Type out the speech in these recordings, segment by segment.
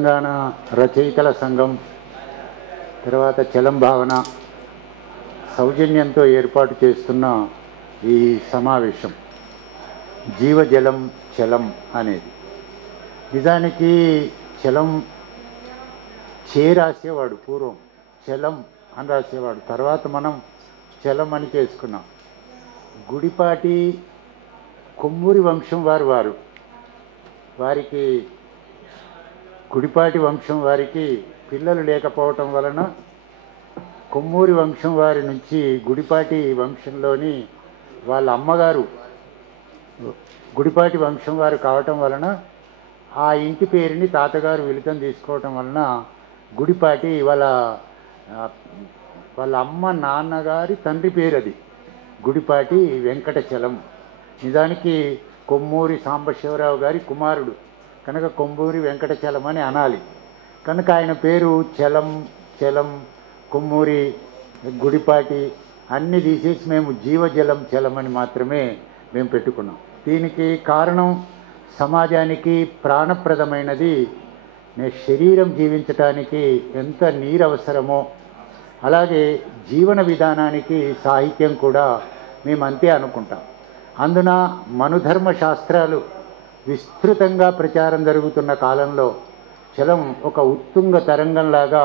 తెలంగాణ రచయితల సంఘం తర్వాత చలం భావన సౌజన్యంతో ఏర్పాటు చేస్తున్న ఈ సమావేశం జీవజలం చలం అనేది. నిజానికి చలం రాసేవాడు, పూర్వం చలం అని రాసేవాడు, తర్వాత మనం చలం అని చేసుకున్నాం. గుడిపాటి కొమ్మూరి వంశం వారికి గుడిపాటి వంశం వారికి పిల్లలు లేకపోవటం వలన కొమ్మూరి వంశం వారి నుంచి గుడిపాటి వంశంలోని వాళ్ళ అమ్మగారు గుడిపాటి వంశం వారు కావటం వలన ఆ ఇంటి పేరుని తాతగారు విలితం తీసుకోవటం వలన గుడిపాటి వాళ్ళ అమ్మ నాన్నగారి తండ్రి పేరు అది గుడిపాటి వెంకటచలం. నిజానికి కొమ్మూరి సాంబశివరావు గారి కుమారుడు కనుక కొమ్మూరి వెంకటచలం అని అనాలి. కనుక ఆయన పేరు చలం కొమ్మూరి గుడిపాటి అన్నీ తీసేసి మేము జీవజలం చలం అని మాత్రమే మేము పెట్టుకున్నాం. దీనికి కారణం సమాజానికి ప్రాణప్రదమైనది శరీరం జీవించటానికి ఎంత నీరు అవసరమో అలాగే జీవన విధానానికి సాహిత్యం కూడా మేము అంతే అనుకుంటాం. అందున మనుధర్మ శాస్త్రాలు విస్తృతంగా ప్రచారం జరుగుతున్న కాలంలో చలం ఒక ఉత్తుంగ తరంగంలాగా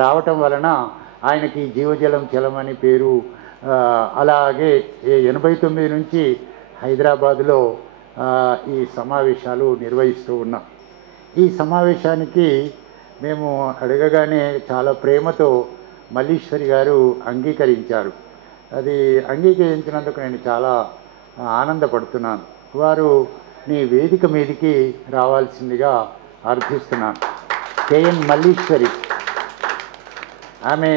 రావటం వలన ఆయనకి జీవజలం చలం అని పేరు. అలాగే 89 నుంచి హైదరాబాదులో ఈ సమావేశాలు నిర్వహిస్తూ ఉన్నాం. ఈ సమావేశానికి మేము అడగగానే చాలా ప్రేమతో మల్లీశ్వరి గారు అంగీకరించారు. అది అంగీకరించినందుకు నేను చాలా ఆనందపడుతున్నాను. వారు నీ వేదిక మీదికి రావాల్సిందిగా అర్థిస్తున్నాను. కేఎన్ మల్లీశ్వరి, ఆమె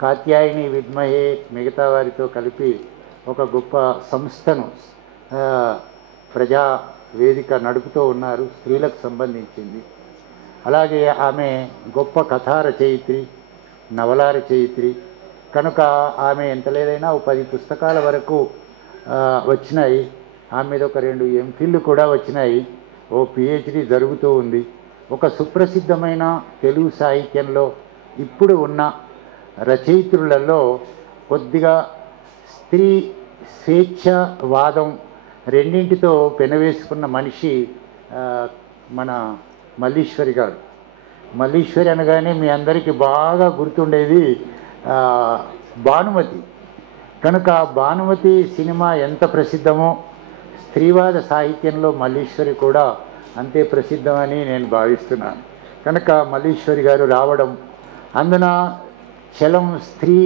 కాత్యాయని విద్మహే మిగతా వారితో కలిపి ఒక గొప్ప సంస్థను ప్రజా వేదిక నడుపుతూ ఉన్నారు, స్త్రీలకు సంబంధించింది. అలాగే ఆమె గొప్ప కథా రచయిత్రి, నవలా రచయిత్రి కనుక ఆమె ఎంత లేదైనా 10 పుస్తకాల వరకు వచ్చినాయి. ఆమె మీద ఒక 2 ఎంఫిల్లు కూడా వచ్చినాయి. ఓ పిహెచ్డి జరుగుతూ ఉంది. ఒక సుప్రసిద్ధమైన తెలుగు సాహిత్యంలో ఇప్పుడు ఉన్న రచయిత్రులలో కొద్దిగా స్త్రీ స్వేచ్ఛవాదం రెండింటితో పెనవేసుకున్న మనిషి మన మల్లీశ్వరి గారు. మల్లీశ్వరి అనగానే మీ అందరికీ బాగా గుర్తుండేది భానుమతి. కనుక భానుమతి సినిమా ఎంత ప్రసిద్ధమో స్త్రీవాద సాహిత్యంలో మల్లీశ్వరి కూడా అంతే ప్రసిద్ధమని నేను భావిస్తున్నాను. కనుక మల్లీశ్వరి గారు రావడం, అందున చలం స్త్రీ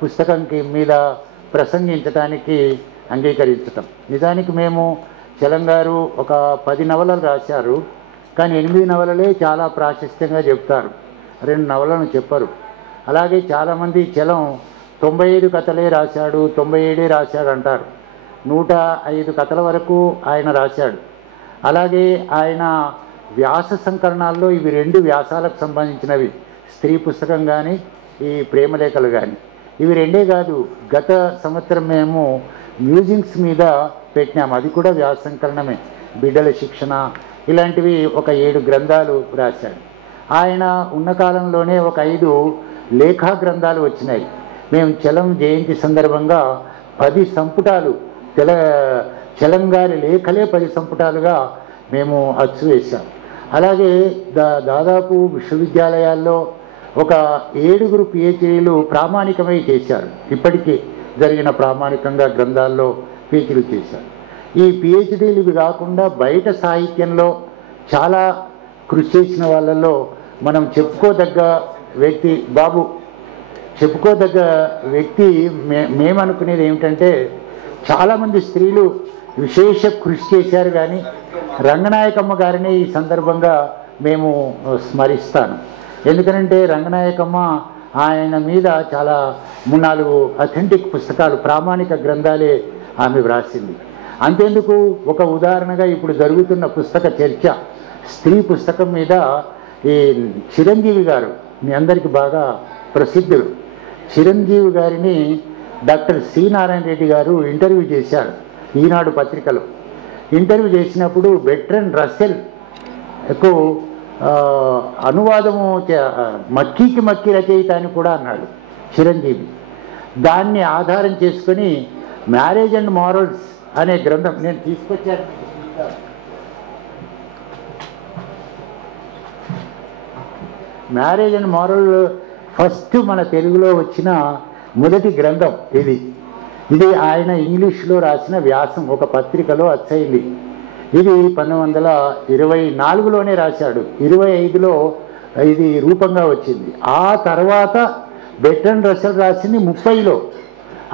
పుస్తకం మీద ప్రసంగించడానికి అంగీకరించటం. నిజానికి మేము చలం గారు ఒక 10 నవలలు రాశారు, కానీ 8 నవలలే చాలా ప్రాశస్త్యంగా చెప్తారు, 2 నవలను చెప్పరు. అలాగే చాలామంది చలం 95 కథలే రాశాడు, 97 రాశాడు అంటారు. 105 కథల వరకు ఆయన రాశాడు. అలాగే ఆయన వ్యాస సంకలనాల్లో ఇవి 2 వ్యాసాలకు సంబంధించినవి, స్త్రీ పుస్తకం కానీ ఈ ప్రేమలేఖలు కానీ. ఇవి 2 కాదు, గత సంవత్సరం మేము మ్యూజియంస్ మీద పెట్టినాము, అది కూడా వ్యాస సంకలనమే. బిడ్డల శిక్షణ ఇలాంటివి ఒక 7 గ్రంథాలు రాశాడు. ఆయన ఉన్న కాలంలోనే ఒక 5 లేఖా గ్రంథాలు వచ్చినాయి. మేము చలం జయంతి సందర్భంగా 10 సంపుటాలు చలం గారి లేఖలే 10 సంపుటాలుగా మేము అచ్చు వేశాం. అలాగే దాదాపు విశ్వవిద్యాలయాల్లో ఒక 7 పిహెచ్డీలు ప్రామాణికమై చేశారు. ఇప్పటికీ జరిగిన ప్రామాణికంగా గ్రంథాల్లో పిహెచ్డీలు చేశారు. ఈ పిహెచ్డీలు ఇవి కాకుండా బయట సాహిత్యంలో చాలా కృషి చేసిన వాళ్ళల్లో మనం చెప్పుకోదగ్గ వ్యక్తి మేమనుకునేది ఏమిటంటే, చాలామంది స్త్రీలు విశేష కృషి చేశారు, కానీ రంగనాయకమ్మ గారిని ఈ సందర్భంగా మేము స్మరిస్తాను. ఎందుకంటే రంగనాయకమ్మ ఆయన మీద చాలా 3-4 అథెంటిక్ పుస్తకాలు, ప్రామాణిక గ్రంథాలే ఆమె వ్రాసింది. అంతేందుకు, ఒక ఉదాహరణగా ఇప్పుడు జరుగుతున్న పుస్తక చర్చ స్త్రీ పుస్తకం మీద ఈ చిరంజీవి గారు మీ అందరికీ బాగా ప్రసిద్ధులు. చిరంజీవి గారిని డాక్టర్ సి నారాయణ రెడ్డి గారు ఇంటర్వ్యూ చేశారు ఈనాడు పత్రికలో. ఇంటర్వ్యూ చేసినప్పుడు బెర్ట్రాండ్ రస్సెల్ అనువాదము మక్కీకి మక్కీ రచయిత అని కూడా అన్నాడు చిరంజీవి. దాన్ని ఆధారం చేసుకొని మ్యారేజ్ అండ్ మారల్స్ అనే గ్రంథం నేను తీసుకొచ్చాను. మ్యారేజ్ అండ్ మారల్ ఫస్ట్ మన తెలుగులో వచ్చిన మొదటి గ్రంథం ఇది. ఇది ఆయన ఇంగ్లీష్లో రాసిన వ్యాసం, ఒక పత్రికలో అచ్చయింది. ఇది 1924లోనే రాశాడు, 25లో ఇది రూపంగా వచ్చింది. ఆ తర్వాత బెర్ట్రాండ్ రస్సెల్ రాసింది 30లో,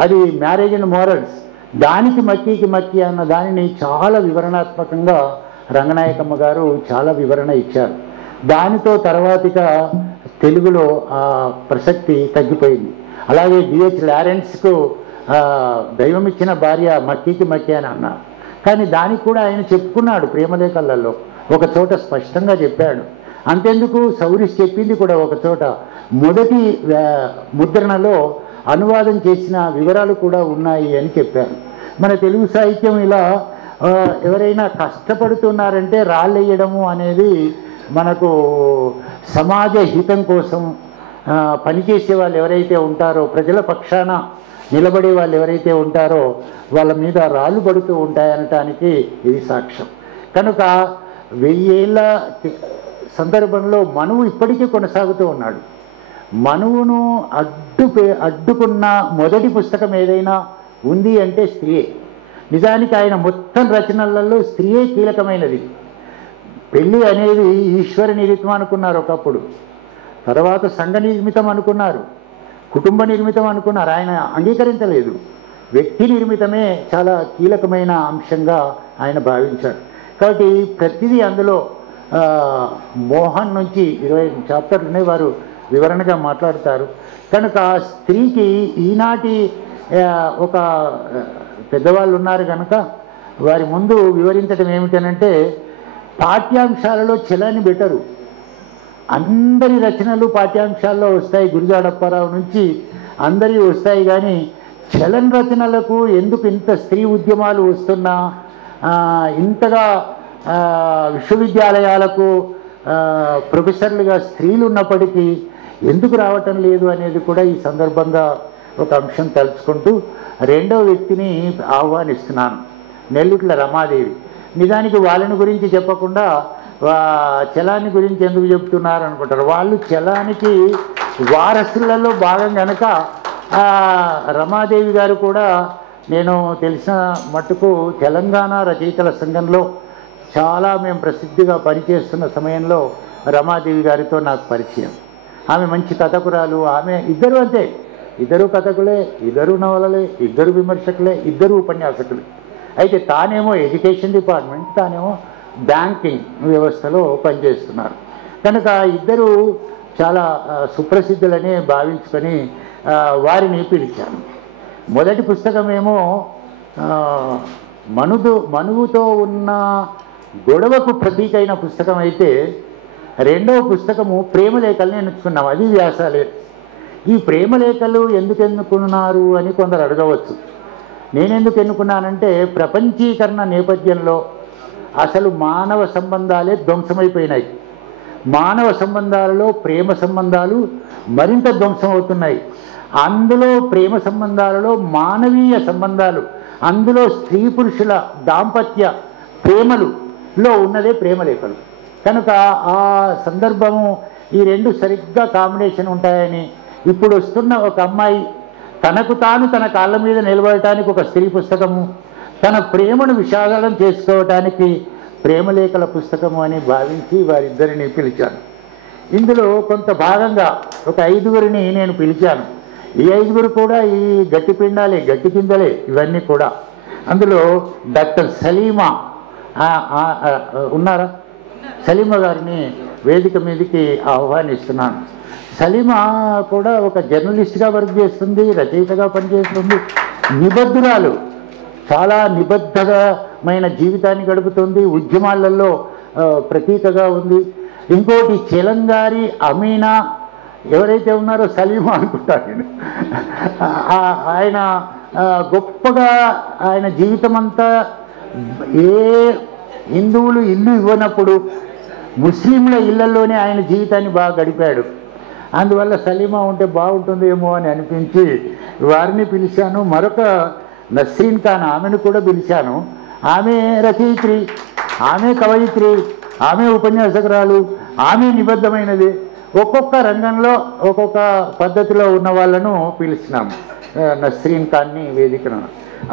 అది మ్యారేజ్ అండ్ మారల్స్. దానికి మక్కీకి మక్కీ అన్న దానిని చాలా వివరణాత్మకంగా రంగనాయకమ్మ గారు చాలా వివరణ ఇచ్చారు. దానితో తర్వాతిగా తెలుగులో ఆ ప్రసక్తి తగ్గిపోయింది. అలాగే డిహెచ్ లారెన్స్కు దైవం ఇచ్చిన భార్య మక్కీకి మక్కీ అని అన్నారు. కానీ దానికి కూడా ఆయన చెప్పుకున్నాడు ప్రేమలేఖలలో, ఒక చోట స్పష్టంగా చెప్పాడు. అంతెందుకు సౌరీష్ చెప్పింది కూడా ఒక చోట, మొదటి ముద్రణలో అనువాదం చేసిన వివరాలు కూడా ఉన్నాయి అని చెప్పారు. మన తెలుగు సాహిత్యం ఇలా ఎవరైనా కష్టపడుతున్నారంటే రాళ్ళేయడము అనేది మనకు సమాజ హితం కోసం పనిచేసే వాళ్ళు ఎవరైతే ఉంటారో, ప్రజల పక్షాన నిలబడే వాళ్ళు ఎవరైతే ఉంటారో వాళ్ళ మీద రాళ్ళు పడుతూ ఉంటాయనటానికి ఇది సాక్ష్యం. కనుక 1000 ఏళ్ళ సందర్భంలో మనువు ఇప్పటికీ కొనసాగుతూ ఉన్నాడు. మనువును అడ్డుకున్న మొదటి పుస్తకం ఏదైనా ఉంది అంటే స్త్రీయే. నిజానికి ఆయన మొత్తం రచనలలో స్త్రీయే కీలకమైనది. పెళ్ళి అనేది ఈశ్వర నిర్మితం అనుకున్నారు ఒకప్పుడు, తర్వాత సంఘ నిర్మితం అనుకున్నారు, కుటుంబ నిర్మితం అనుకున్నారు. ఆయన అంగీకరించలేదు. వ్యక్తి నిర్మితమే చాలా కీలకమైన అంశంగా ఆయన భావించాడు. కాబట్టి ప్రతిదీ అందులో మోహన్ నుంచి 25 చాప్టర్లనే వారు వివరణగా మాట్లాడతారు. కనుక స్త్రీకి ఈనాటి ఒక పెద్దవాళ్ళు ఉన్నారు కనుక వారి ముందు వివరించడం ఏమిటనంటే, పాఠ్యాంశాలలో చలాన్ని బెటరు. అందరి రచనలు పాఠ్యాంశాల్లో వస్తాయి, గురిజాడప్పారావు నుంచి అందరి వస్తాయి. కానీ చలన్ రచనలకు ఎందుకు ఇంత స్త్రీ ఉద్యమాలు వస్తున్నా, ఇంతగా విశ్వవిద్యాలయాలకు ప్రొఫెసర్లుగా స్త్రీలు ఉన్నప్పటికీ ఎందుకు రావటం లేదు అనేది కూడా ఈ సందర్భంగా ఒక అంశం తలుచుకుంటూ రెండవ వ్యక్తిని ఆహ్వానిస్తున్నాను, నెల్లుట్ల రమాదేవి. నిజానికి వాళ్ళని గురించి చెప్పకుండా చలాన్ని గురించి ఎందుకు చెప్తున్నారు అనుకుంటారు. వాళ్ళు చలానికి వారసులలో భాగం కనుక రమాదేవి గారు కూడా నేను తెలిసిన మట్టుకు తెలంగాణ రచయితల సంఘంలో చాలా మేము ప్రసిద్ధిగా పనిచేస్తున్న సమయంలో రమాదేవి గారితో నాకు పరిచయం. ఆమె మంచి కథకురాలు. ఆమె ఇద్దరు అంతే, ఇద్దరు కథకులే, ఇద్దరు నవలలే, ఇద్దరు విమర్శకులే, ఇద్దరు ఉపన్యాసకులే. అయితే తానేమో ఎడ్యుకేషన్ డిపార్ట్మెంట్, తానేమో బ్యాంకింగ్ వ్యవస్థలో పనిచేస్తున్నారు. కనుక ఇద్దరు చాలా సుప్రసిద్ధులనే భావించుకొని వారిని పిలిచాను. మొదటి పుస్తకమేమో మనువుతో ఉన్న గొడవకు ప్రతీక అయిన పుస్తకం అయితే, రెండవ పుస్తకము ప్రేమలేఖల్ని ఎన్నుకున్నాం. అది వ్యాసాలే. ఈ ప్రేమలేఖలు ఎందుకు ఎన్నుకున్నారు అని కొందరు అడగవచ్చు. నేనెందుకు ఎన్నుకున్నానంటే, ప్రపంచీకరణ నేపథ్యంలో అసలు మానవ సంబంధాలే ధ్వంసమైపోయినాయి. మానవ సంబంధాలలో ప్రేమ సంబంధాలు మరింత ధ్వంసం అవుతున్నాయి. అందులో ప్రేమ సంబంధాలలో మానవీయ సంబంధాలు, అందులో స్త్రీ పురుషుల దాంపత్య ప్రేమలులో ఉన్నదే ప్రేమలేఖలు. కనుక ఆ సందర్భము ఈ రెండు సరిగ్గా కాంబినేషన్ ఉంటాయని, ఇప్పుడు వస్తున్న ఒక అమ్మాయి తనకు తాను తన కాళ్ళ మీద నిలబడటానికి ఒక స్త్రీ పుస్తకము, తన ప్రేమను విషాదం చేసుకోవటానికి ప్రేమలేఖల పుస్తకము అని భావించి వారిద్దరిని పిలిచాను. ఇందులో కొంత భాగంగా ఒక 5గురిని నేను పిలిచాను. ఈ 5గురు కూడా ఈ గట్టి పిండాలే, గట్టి కిందలే ఇవన్నీ కూడా. అందులో డాక్టర్ సలీమా ఉన్నారా? సలీమా గారిని వేదిక మీదకి ఆహ్వానిస్తున్నాను. సలీమా కూడా ఒక జర్నలిస్ట్గా వర్క్ చేస్తుంది, రచయితగా పనిచేస్తుంది, నిబద్ధురాలు, చాలా నిబద్ధమైన జీవితాన్ని గడుపుతుంది, ఉద్యమాలలో ప్రతీకగా ఉంది. ఇంకోటి చెలంగారి అమీనా ఎవరైతే ఉన్నారో సలీమా అనుకుంటారు. ఆయన గొప్పగా ఆయన జీవితం అంతా ఏ హిందువులు ఇల్లు ఇవ్వనప్పుడు, ముస్లింల ఇళ్లలోనే ఆయన జీవితాన్ని బాగా గడిపాడు. అందువల్ల సలీమా ఉంటే బాగుంటుందేమో అని అనిపించి వారిని పిలిచాను. మరొక నస్రీన్ ఖాన్, ఆమెను కూడా పిలిచాను. ఆమె రచయిత్రి, ఆమె కవయిత్రి, ఆమె ఉపన్యాసకురాలు, ఆమె నిబద్ధమైనది. ఒక్కొక్క రంగంలో ఒక్కొక్క పద్ధతిలో ఉన్న వాళ్ళను పిలిచినాము నస్రీన్ ఖాన్ని వేదికను.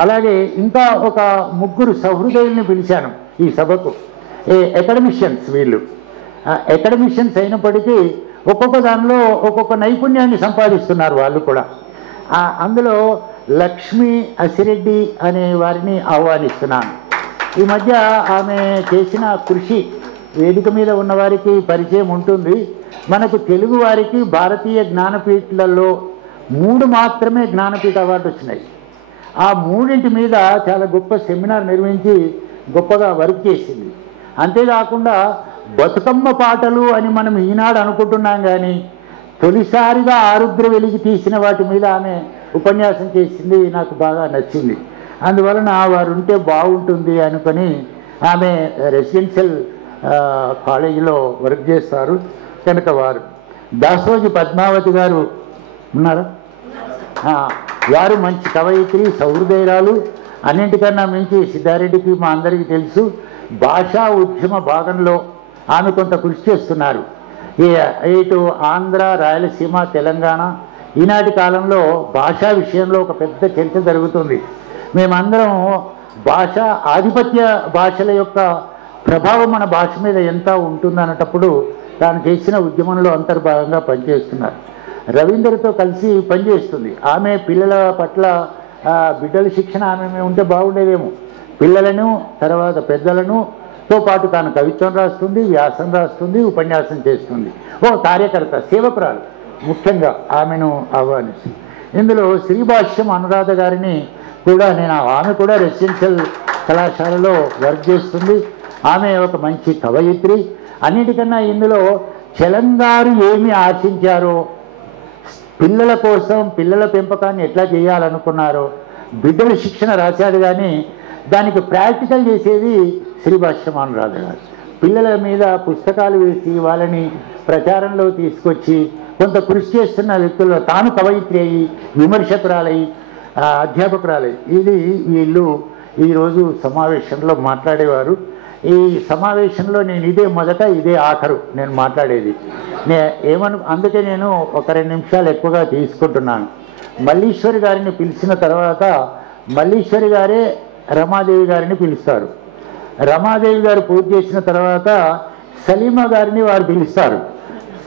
అలాగే ఇంకా ఒక 3 సహృదయుల్ని పిలిచాను ఈ సభకు. అకాడమిషియన్స్, వీళ్ళు అకాడమిషియన్స్ అయినప్పటికీ ఒక్కొక్క దానిలో ఒక్కొక్క నైపుణ్యాన్ని సంపాదిస్తున్నారు వాళ్ళు కూడా. అందులో లక్ష్మీ అసిరెడ్డి అనే వారిని ఆహ్వానిస్తున్నాను. ఈ మధ్య ఆమె చేసిన కృషి వేదిక మీద ఉన్నవారికి పరిచయం ఉంటుంది. మనకు తెలుగు వారికి భారతీయ జ్ఞానపీఠలలో 3 మాత్రమే జ్ఞానపీఠ అవార్డు వచ్చినాయి. ఆ 3 మీద చాలా గొప్ప సెమినార్ నిర్వహించి గొప్పగా వర్క్ చేసింది. అంతేకాకుండా బతుకమ్మ పాటలు అని మనం ఈనాడు అనుకుంటున్నాం, కానీ తొలిసారిగా ఆరుద్ర వెలిగి తీసిన వాటి మీద ఆమె ఉపన్యాసం చేసింది. నాకు బాగా నచ్చింది. అందువలన వారు ఉంటే బాగుంటుంది అనుకొని ఆమె రెసిడెన్షియల్ కాలేజీలో వర్క్ చేస్తారు కనుక వారు. దాసోజి పద్మావతి గారు ఉన్నారా? వారు మంచి కవయిత్రి, సహృదయురాలు. అన్నింటికన్నా మించి సిద్ధారెడ్డికి మా అందరికీ తెలుసు, భాషా ఉద్యమ భాగంలో ఆమె కొంత కృషి చేస్తున్నారు. ఇటు ఆంధ్ర, రాయలసీమ, తెలంగాణ ఈనాటి కాలంలో భాషా విషయంలో ఒక పెద్ద చర్చ జరుగుతుంది. మేమందరం భాష, ఆధిపత్య భాషల యొక్క ప్రభావం మన భాష మీద ఎంత ఉంటుందన్నటప్పుడు తాను చేసిన ఉద్యమంలో అంతర్భాగంగా పనిచేస్తున్నారు. రవీందర్తో కలిసి పనిచేస్తుంది. ఆమె పిల్లల పట్ల బిడ్డల శిక్షణ ఆమె ఉంటే బాగుండేదేమో. పిల్లలను, తర్వాత పెద్దలను తో పాటు తాను కవిత్వం రాస్తుంది, వ్యాసం రాస్తుంది, ఉపన్యాసం చేస్తుంది. కార్యకర్త, సేవకురాలు ముఖ్యంగా ఆమెను ఆహ్వానిస్తుంది. ఇందులో శ్రీభాష్యం అనురాధ గారిని కూడా ఆమె కూడా రెసిడెన్షియల్ కళాశాలలో వర్క్ చేస్తుంది. ఆమె ఒక మంచి కవయిత్రి. అన్నిటికన్నా ఇందులో చలంగారు ఏమి ఆశించారో, పిల్లల కోసం పిల్లల పెంపకాన్ని ఎట్లా చేయాలనుకున్నారో, బిడ్డల శిక్షణ రాశాడు, కానీ దానికి ప్రాక్టికల్ చేసేది శ్రీభాష్యం అనురాధ గారు. పిల్లల మీద పుస్తకాలు వేసి వాళ్ళని ప్రచారంలో తీసుకొచ్చి కొంత కృషి చేస్తున్న వ్యక్తుల్లో తాను కవయిత్రి అయ్యి, విమర్శకురాలై, అధ్యాపకురాలై, ఇది వీళ్ళు ఈరోజు సమావేశంలో మాట్లాడేవారు. ఈ సమావేశంలో నేను ఇదే మొదట, ఇదే ఆఖరు నేను మాట్లాడేది. అందుకే నేను ఒక 2 నిమిషాలు ఎక్కువగా తీసుకుంటున్నాను. మల్లీశ్వరి గారిని పిలిచిన తర్వాత మల్లీశ్వరి గారే రమాదేవి గారిని పిలుస్తారు. రమాదేవి గారు పూర్తి చేసిన తర్వాత సలీమా గారిని వారు పిలుస్తారు.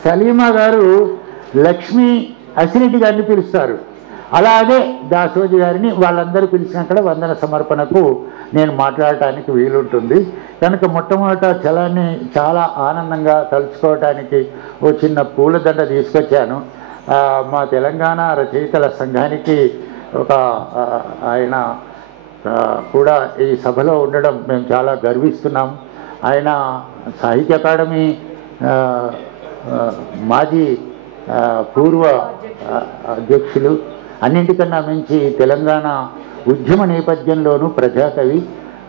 సలీమా గారు లక్ష్మీ అసిరెడ్డి గారిని పిలుస్తారు. అలాగే దాసోజి గారిని వాళ్ళందరూ పిలిచినక్కడ వందన సమర్పణకు నేను మాట్లాడటానికి వీలుంటుంది. కనుక మొట్టమొదట చలాన్ని చాలా ఆనందంగా తలుచుకోవటానికి ఓ చిన్న పూలదండ తీసుకొచ్చాను. మా తెలంగాణ రచయితల సంఘానికి ఒక ఆయన కూడా ఈ సభలో ఉండడం మేము చాలా గర్విస్తున్నాం. ఆయన సాహిత్య అకాడమీ మాజీ పూర్వ అధ్యక్షులు, అన్నింటికన్నా మించి తెలంగాణ ఉద్యమ నేపథ్యంలోనూ ప్రజాకవి.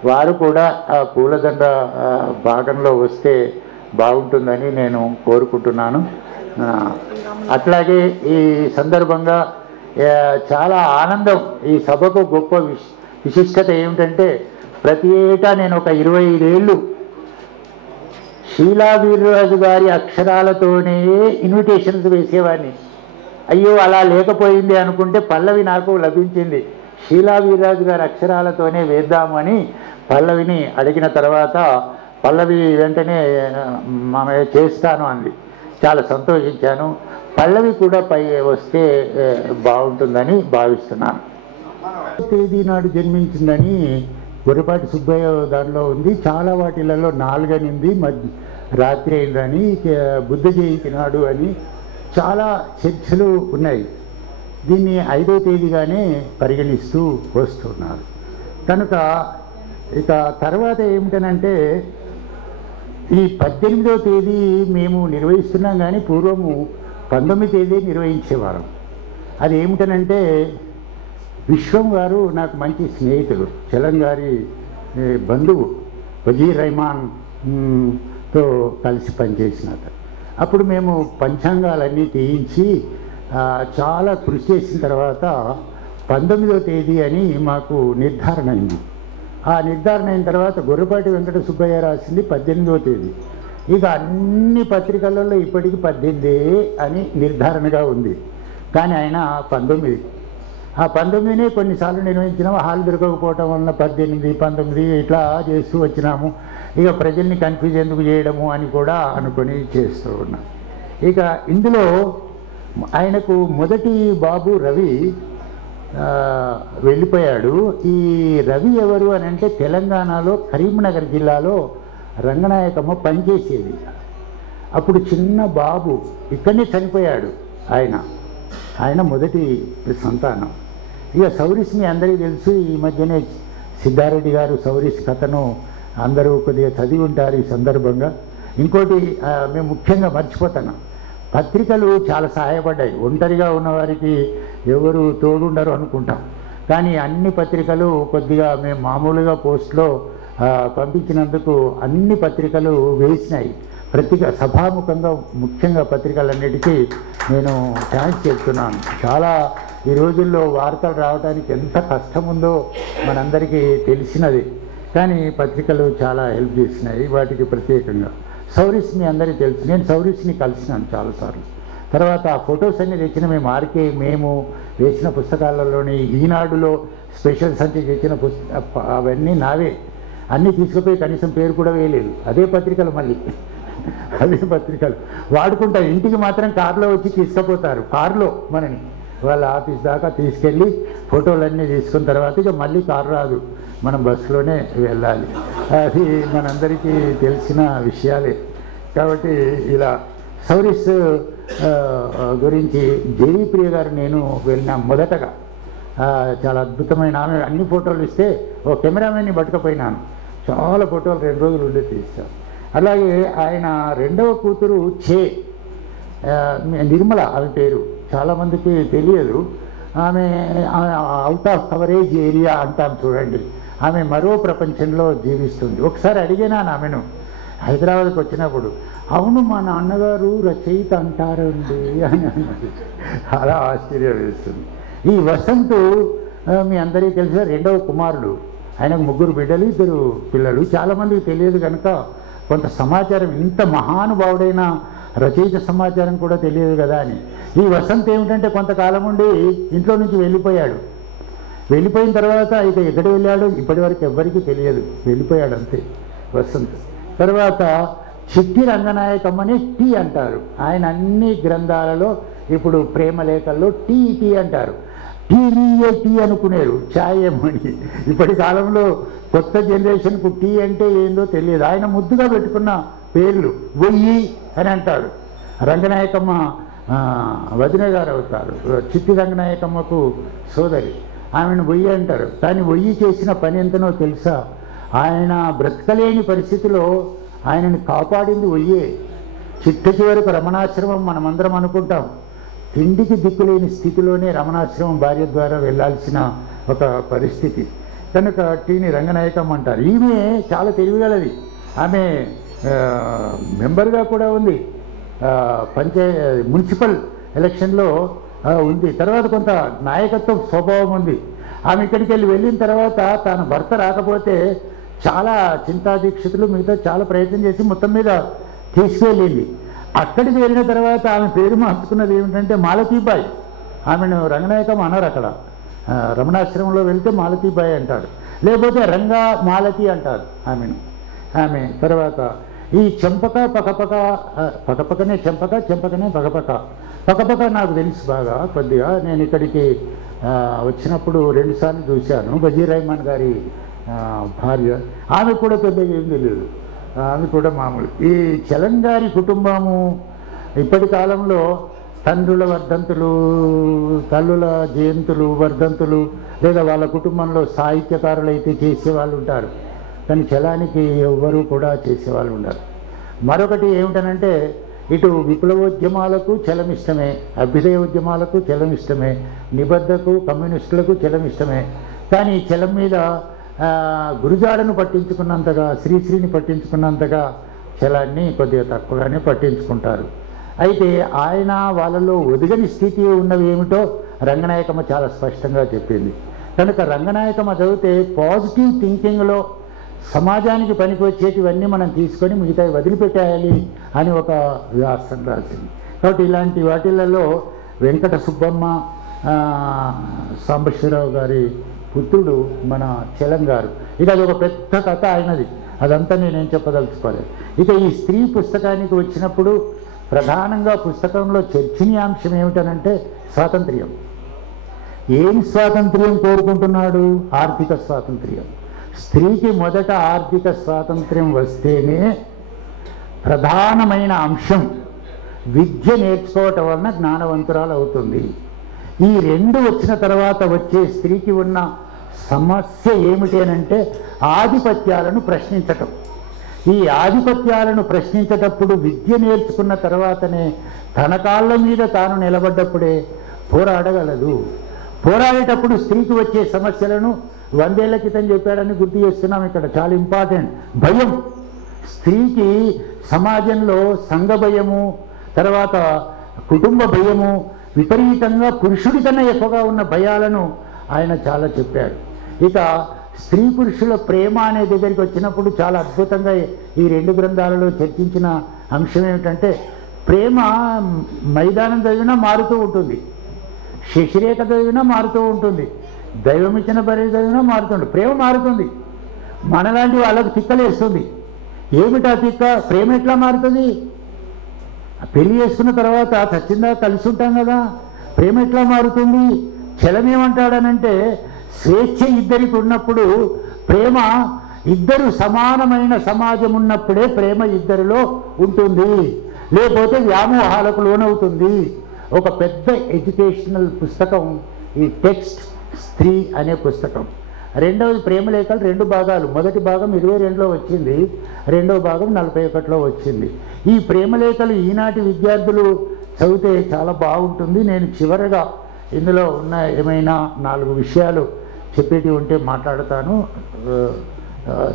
వారు కూడా ఆ పూలదండ భాగంలో వస్తే బాగుంటుందని నేను కోరుకుంటున్నాను. అట్లాగే ఈ సందర్భంగా చాలా ఆనందం. ఈ సభకు గొప్ప విశిష్టత ఏమిటంటే, ప్రతి ఏటా నేను ఒక 25 ఏళ్ళు షీలా వీర్రాజు గారి అక్షరాలతోనే ఇన్విటేషన్స్ వేసేవాడిని. అయ్యో అలా లేకపోయింది అనుకుంటే పల్లవి నాకు లభించింది. షీలా వీర్రాజు గారి అక్షరాలతోనే వేద్దామని పల్లవిని అడిగిన తర్వాత పల్లవి వెంటనే చేస్తాను అంది. చాలా సంతోషించాను. పల్లవి కూడా పై వస్తే బాగుంటుందని భావిస్తున్నాను. తేదీ నాడు జన్మించిందని గొర్రెపాటి సుబ్బయ్య దానిలో ఉంది. చాలా వాటిలలో 4 అనింది, రాత్రి అయిందని, బుద్ధ జయంతి నాడు అని చాలా చర్చలు ఉన్నాయి. దీన్ని 5వ తేదీగానే పరిగణిస్తూ వస్తున్నారు. కనుక ఇక తర్వాత ఏమిటనంటే, ఈ 18వ తేదీ మేము నిర్వహిస్తున్నాం, కానీ పూర్వము 19వ తేదీ నిర్వహించేవారం. అది ఏమిటనంటే, విశ్వం గారు నాకు మంచి స్నేహితుడు, చలం గారి బంధువు, వజీర్ రెహమాన్ తో కలిసి పనిచేసినాక అప్పుడు మేము పంచాంగాలన్నీ తీయించి చాలా కృషి చేసిన తర్వాత 19వ తేదీ అని మాకు నిర్ధారణ అయింది. ఆ నిర్ధారణ అయిన తర్వాత గొర్రెపాటి వెంకట సుబ్బయ్య రాసింది 18వ తేదీ. ఇక అన్ని పత్రికలలో ఇప్పటికి 18 అని నిర్ధారణగా ఉంది. కానీ ఆయన 19. ఆ 19నే కొన్నిసార్లు నిర్వహించినాము. హాల్ దొరకకపోవటం వలన 18, 19 ఇట్లా చేస్తూ వచ్చినాము. ఇక ప్రజల్ని కన్ఫ్యూజ్ ఎందుకు చేయడము అని కూడా అనుకొని చేస్తూ ఉన్నాం. ఇక ఇందులో ఆయనకు మొదటి బాబు రవి వెళ్ళిపోయాడు. ఈ రవి ఎవరు అని అంటే తెలంగాణలో కరీంనగర్ జిల్లాలో రంగనాయకమ్మ పనిచేసేది. అప్పుడు చిన్న బాబు ఇక్కడనే చనిపోయాడు. ఆయన మొదటి సంతానం. ఇక సౌరీస్ మీ అందరికీ తెలుసు. ఈ మధ్యనే సిద్ధారెడ్డి గారు సౌరీస్ కథను అందరూ కొద్దిగా చదివి ఉంటారు ఈ సందర్భంగా. ఇంకోటి మేము ముఖ్యంగా మర్చిపోతాను, పత్రికలు చాలా సహాయపడ్డాయి. ఒంటరిగా ఉన్నవారికి ఎవరు తోడుండరు అనుకుంటాం, కానీ అన్ని పత్రికలు కొద్దిగా మేము మామూలుగా పోస్ట్లో పంపించినందుకు అన్ని పత్రికలు వేసినాయి. సభాముఖంగా ముఖ్యంగా పత్రికలన్నిటికీ నేను థ్యాంక్స్ చెప్తున్నాను. చాలా ఈ రోజుల్లో వార్తలు రావడానికి ఎంత కష్టం ఉందో మనందరికీ తెలిసినది, కానీ పత్రికలు చాలా హెల్ప్ చేసినాయి. వాటికి ప్రత్యేకంగా సౌరీస్ మీ అందరికీ తెలుసు. నేను సౌరీస్ని కలిసినాను చాలాసార్లు. తర్వాత ఆ ఫొటోస్ అన్ని తెచ్చిన మేము వేసిన పుస్తకాలలోని ఈనాడులో స్పెషల్ సంచి తెచ్చిన అవన్నీ నావే. అన్నీ తీసుకుపోయి కనీసం పేరు కూడా వేయలేదు. అదే పత్రికలు అదే పత్రికలు వాడుకుంటారు. ఇంటికి మాత్రం కారులో వచ్చి తీసుకుపోతారు. కారులో మనని వాళ్ళ ఆఫీస్ దాకా తీసుకెళ్ళి ఫోటోలన్నీ తీసుకున్న తర్వాత ఇక మళ్ళీ కారు రాదు, మనం బస్సులోనే వెళ్ళాలి. అది మనందరికీ తెలిసిన విషయాలే. కాబట్టి ఇలా సౌరీస్ గురించి జయప్రియ గారు నేను వెళ్ళిన మొదటగా చాలా అద్భుతమైన ఆమె అన్ని ఫోటోలు ఇస్తే ఓ కెమెరామెన్ని పట్టుకపోయినాను. చాలా ఫోటోలు 2 రోజులు ఉండే తీస్తాను. అలాగే ఆయన రెండవ కూతురు నిర్మల, ఆమె పేరు చాలామందికి తెలియదు. ఆమె అవుట్ ఆఫ్ కవరేజ్ ఏరియా అంటాం చూడండి, ఆమె మరో ప్రపంచంలో జీవిస్తుంది. ఒకసారి అడిగినాను ఆమెను హైదరాబాద్కి వచ్చినప్పుడు, అవును మా నాన్నగారు రచయిత అంటారండి అని అన్నది. చాలా ఆశ్చర్యం వేస్తుంది. ఈ వసంత్ మీ అందరికీ తెలిసిన రెండవ కుమారుడు. ఆయనకు 3 బిడ్డలు, 2 పిల్లలు. చాలామందికి తెలియదు కనుక కొంత సమాచారం, ఇంత మహానుభావుడైన రచయిత సమాచారం కూడా తెలియదు కదా అని. ఈ వసంత్ ఏమిటంటే కొంతకాలం ఉండి ఇంట్లో నుంచి వెళ్ళిపోయాడు. వెళ్ళిపోయిన తర్వాత ఇక ఎక్కడ వెళ్ళాడు ఇప్పటి వరకు ఎవ్వరికీ తెలియదు. వెళ్ళిపోయాడు అంతే వసంత్. తర్వాత చిట్టి రంగనాయకమ్మని టీ అంటారు. ఆయన అన్ని గ్రంథాలలో ఇప్పుడు ప్రేమలేఖల్లో టీ అంటారు. టీ అనుకునేరు, ఛాయ్ ఏమని. ఇప్పటి కాలంలో కొత్త జనరేషన్కు టీ అంటే ఏందో తెలియదు. ఆయన ముద్దుగా పెట్టుకున్న పేర్లు వొయ్యి అని అంటాడు. రంగనాయకమ్మ వదిన గారు అవుతారు. చిట్టి రంగనాయకమ్మకు సోదరి, ఆమెను వొయ్యి అంటారు. కానీ వొయ్యి చేసిన పని ఎంతనో తెలుసా? ఆయన బ్రతకలేని పరిస్థితిలో ఆయనని కాపాడింది వొయ్యే. చిట్ట చివరకు రమణాశ్రమం మనమందరం అనుకుంటాం, తిండికి దిక్కులేని స్థితిలోనే రమణాశ్రమం భార్య ద్వారా వెళ్ళాల్సిన ఒక పరిస్థితి. కనుక టీని రంగనాయకమ్మ అంటారు. ఈమె చాలా తెలివిగలది. ఆమె మెంబర్గా కూడా ఉంది, మున్సిపల్ ఎలక్షన్లో ఉంది. తర్వాత కొంత నాయకత్వ స్వభావం ఉంది. ఆమె ఇక్కడికి వెళ్ళిన తర్వాత తన భర్త రాకపోతే చాలా చింతాదీక్షితులు మిగతా చాలా ప్రయత్నం చేసి మొత్తం మీద తీసుకెళ్ళింది. అక్కడికి వెళ్ళిన తర్వాత ఆమె పేరు మార్చుకున్నది ఏమిటంటే మాలతీబాయి. ఆమెను రంగనాయకమ్మ అన్నారు. అక్కడ రమణాశ్రమంలో వెళ్తే మాలతీబాయి అంటాడు, లేకపోతే రంగా మాలతి అంటారు ఆమెను. ఆమె తర్వాత ఈ చెంపక పకపకనే చెంపకనే పకపక నాకు తెలుసు బాగా కొద్దిగా. నేను ఇక్కడికి వచ్చినప్పుడు 2 సార్లు చూశాను. బజీర్ రెహమాన్ గారి భార్య, ఆమె కూడా పెద్దగా ఏం తెలియదు, ఆమె కూడా మామూలు. ఈ చలంగారి కుటుంబము ఇప్పటి కాలంలో తండ్రుల వర్ధంతులు, తల్లుల జయంతులు, వర్ధంతులు, లేదా వాళ్ళ కుటుంబంలో సాహిత్యకారులు అయితే చేసేవాళ్ళు ఉంటారు, కానీ చలానికి ఎవ్వరూ కూడా చేసేవాళ్ళు ఉండరు. మరొకటి ఏమిటనంటే ఇటు విప్లవోద్యమాలకు చలమిష్టమే, అభ్యుదయ ఉద్యమాలకు చలమిష్టమే, నిబద్ధకు కమ్యూనిస్టులకు చలమిష్టమే. కానీ చలం మీద గురుజాడను పట్టించుకున్నంతగా, శ్రీశ్రీని పట్టించుకున్నంతగా చలాన్ని కొద్దిగా తక్కువగానే పట్టించుకుంటారు. అయితే ఆయన వాళ్ళలో ఒదిగని స్థితి ఉన్నవి ఏమిటో రంగనాయకమ్మ చాలా స్పష్టంగా చెప్పింది. కనుక రంగనాయకమ్మ చదివితే పాజిటివ్ థింకింగ్లో సమాజానికి పనికి వచ్చేటివన్నీ మనం తీసుకొని మిగతావి వదిలిపెట్టేయాలి అని ఒక వ్యాసం రాసింది. కాబట్టి ఇలాంటి వాటిలలో వెంకట సుబ్బమ్మ సాంబశివరావు గారి పుత్రుడు మన చలం గారు, ఇక అది ఒక పెద్ద కథ ఆయనది, అదంతా నేనేం చెప్పదలుచుకోలేదు. ఇక ఈ స్త్రీ పుస్తకానికి వచ్చినప్పుడు ప్రధానంగా పుస్తకంలో చర్చనీయాంశం ఏమిటనంటే స్వాతంత్ర్యం. ఏం స్వాతంత్ర్యం కోరుకుంటున్నాడు? ఆర్థిక స్వాతంత్ర్యం. స్త్రీకి మొదట ఆర్థిక స్వాతంత్ర్యం వస్తేనే ప్రధానమైన అంశం విద్య నేర్చుకోవటం వలన జ్ఞానవంతురాలు అవుతుంది. ఈ రెండు వచ్చిన తర్వాత వచ్చే స్త్రీకి ఉన్న సమస్య ఏమిటి అనంటే ఆధిపత్యాలను ప్రశ్నించటం. ఈ ఆధిపత్యాలను ప్రశ్నించేటప్పుడు విద్య నేర్చుకున్న తర్వాతనే తన కాళ్ళ మీద తాను నిలబడ్డప్పుడే పోరాడగలదు. పోరాడేటప్పుడు స్త్రీకి వచ్చే సమస్యలను 100 ఏళ్ల క్రితం చెప్పాడని గుర్తు చేస్తున్నాం. ఇక్కడ చాలా ఇంపార్టెంట్. భయం. స్త్రీకి సమాజంలో సంఘ భయము, తర్వాత కుటుంబ భయము, విపరీతంగా పురుషుడి కన్నా ఎక్కువగా ఉన్న భయాలను ఆయన చాలా చెప్పాడు. ఇక స్త్రీ పురుషుల ప్రేమ అనే దగ్గరికి వచ్చినప్పుడు చాలా అద్భుతంగా ఈ 2 గ్రంథాలలో చర్చించిన అంశం ఏమిటంటే ప్రేమ మైదానం చదివినా మారుతూ ఉంటుంది, శశిరేఖ చదివినా మారుతూ ఉంటుంది, దైవం ఇచ్చిన పరి చదివినా మారుతుంది. ప్రేమ మారుతుంది. మనలాంటి వాళ్ళకు తిక్కలేస్తుంది. ఏమిటా తిక్క? ప్రేమ ఎట్లా మారుతుంది? పెళ్లి చేసుకున్న తర్వాత సచ్చిందా కలిసి ఉంటాం కదా, ప్రేమ ఎట్లా మారుతుంది? చలమేమంటాడనంటే స్వేచ్ఛ ఇద్దరికి ఉన్నప్పుడు ప్రేమ, ఇద్దరు సమానమైన సమాజం ఉన్నప్పుడే ప్రేమ ఇద్దరిలో ఉంటుంది, లేకపోతే వ్యామోహాలకు లోనవుతుంది. ఒక పెద్ద ఎడ్యుకేషనల్ పుస్తకం ఈ టెక్స్ట్ స్త్రీ అనే పుస్తకం. రెండవది ప్రేమలేఖలు 2 భాగాలు. మొదటి భాగం 22లో వచ్చింది, రెండవ భాగం 41లో వచ్చింది. ఈ ప్రేమలేఖలు ఈనాటి విద్యార్థులు చదివితే చాలా బాగుంటుంది. నేను చివరగా ఇందులో ఉన్న ఏమైనా 4 విషయాలు చెప్పేటి ఉంటే మాట్లాడతాను.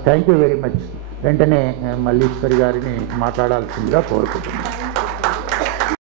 Thank you very much. వెంటనే మల్లీశ్వరి గారిని మాట్లాడాల్సిందిగా కోరుకుంటున్నాను.